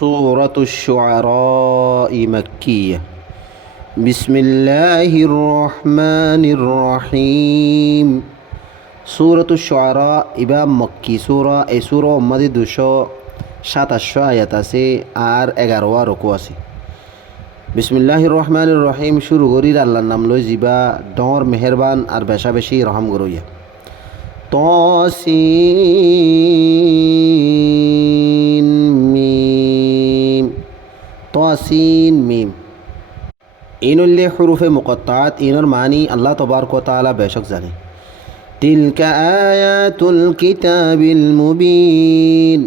سورة الشعراء مكية. بسم الله الرحمن الرحيم. سورة الشعراء ইবা মক্কি সূরা। এই সূরা মধ্যে 227 আয়াত আছে আর 11 রুকু আছে। বিসমিল্লাহির রহমানির রহিম। শুরু করি আল্লাহর নাম লই জিবা ডর মেহেরবান আর বেশা বেশি রহম গরইয়া। তসিন মিম। তসিন মিম ইনুল্লে হুরুফে মুকত্তাআত। ইনর মানি আল্লাহ তবারক ওয়া তাআলা বেশক জানে। তিলকা আয়াতুল কিতাবিল মুবিন।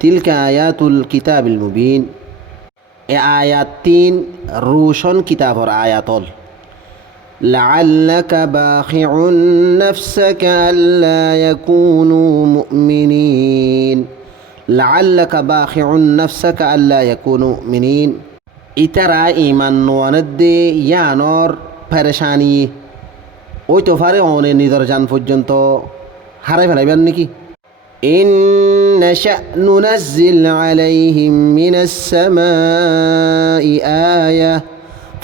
তিলকা আয়াতুল কিতাবিল মুবিন। এ আয়াত 3 রোশন কিতাবর আয়াতল। লাআল্লাকা বাখিউন নাফসাকা আল্লা ইয়াকুনু মুমিনিন। লাআল্লাকা বাখিউন নাফসাকা আল্লা ইয়াকুনু মুমিনিন। ইতারা ইমান নোয়ানদে ইয়ানর পেরেশানি ওই তো ফারে অনে নিজের জান পর্যন্ত হারাই ফেলাইবেন নাকি? إن نشأ ننزل عليهم من السماء آية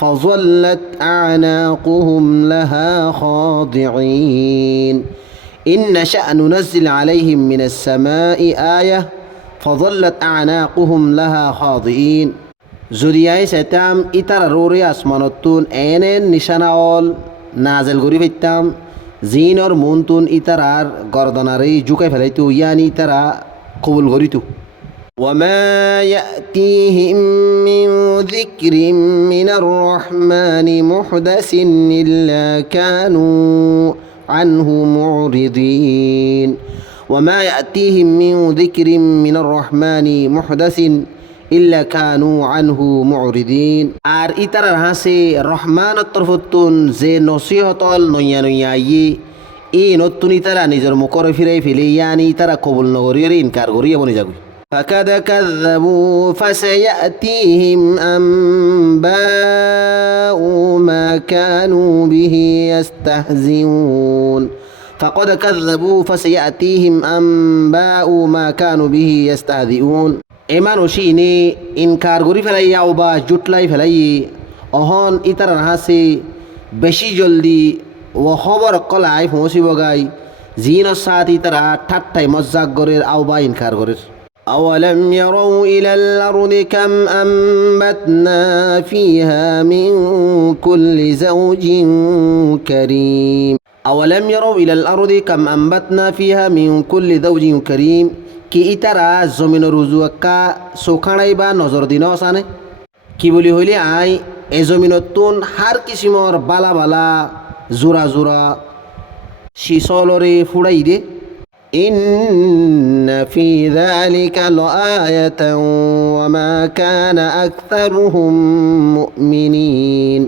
فظلت أعناقهم لها خاضعين. إن نشأ ننزل عليهم من السماء آية فظلت أعناقهم لها خاضعين. জুরিয়াই সেতাম ইতার রোরে আসমানতুন এনে নিশানাওল নাজেল করি ফেলতাম জিনর মনতুন ইতারার গর্দনারে জুকাই ফেলাইতো ইয়ানি ইতারা কবুল করিত। وما يأتيهم من ذكر من الرحمن محدث إلا كانوا عنه معرضين. وما يأتيهم من ذكر من الرحمن محدث ইল্লা কানু আনহু মুরিদিন। আর ইতারার হাসে রহমানের তরফতুন যে নসিহতল নইয়া নইয়া আইয়ে এই নতুন ইতারা নিজের মুখরে ফিরাই ফেলে ইয়ানি ইতারা কবুল নগরীর ইনকার করিয়া বনে যাবে। ফাকাদ কাযাবু ফাসায়াতিহিম আম্বাউ মা কানু বিহি ইস্তাহজিউন। ফাকাদ কাযাবু ফাসায়াতিহিম আম্বাউ মা কানু বিহি ইস্তাহজিউন। এমান ওসিনে ইনকার করি ফেলাইয়া বা জুটলাই ফেলাই অহন ইতার হাসে বেশি জলদি ও খবর কলাই পৌঁছিব গাই জিন সাথ ইতারা ঠাট্টাই মজ্জাক গরের আওবা ইনকার গরের। أولم يروا إلى الأرض كم أنبتنا فيها من كل زوج كريم. أولم يروا إلى الأرض كم أنبتنا فيها من كل زوج كريم. কি ইতারা জমিন রুজুয়াক্কা চোখানাই বা নজর দিন আসানে কি বলি হইলে আই এ জমিনতুন হার কিসিমর বালা বালা জোড়া জোড়া শিসলরে ফুড়াই দে। ইন্না ফি যালিকা লাআয়াতান ওয়া মা কানা আকতারুহুম মুমিনিন।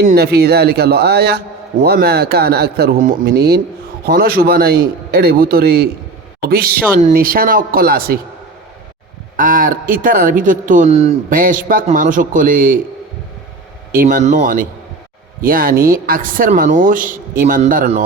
ইন্না ফি যালিকা লাআয়া ওয়া মা কানা আকতারুহুম মুমিনিন। হন শুবানাই এড়ে বুতরে অবশ্য নিশানা অকল আছে আর ইতারার ভিতরতুন বেশভাগ মানুষ সকলে ইমান ন আনে ইয়ানি আকসার মানুষ ইমানদার ন।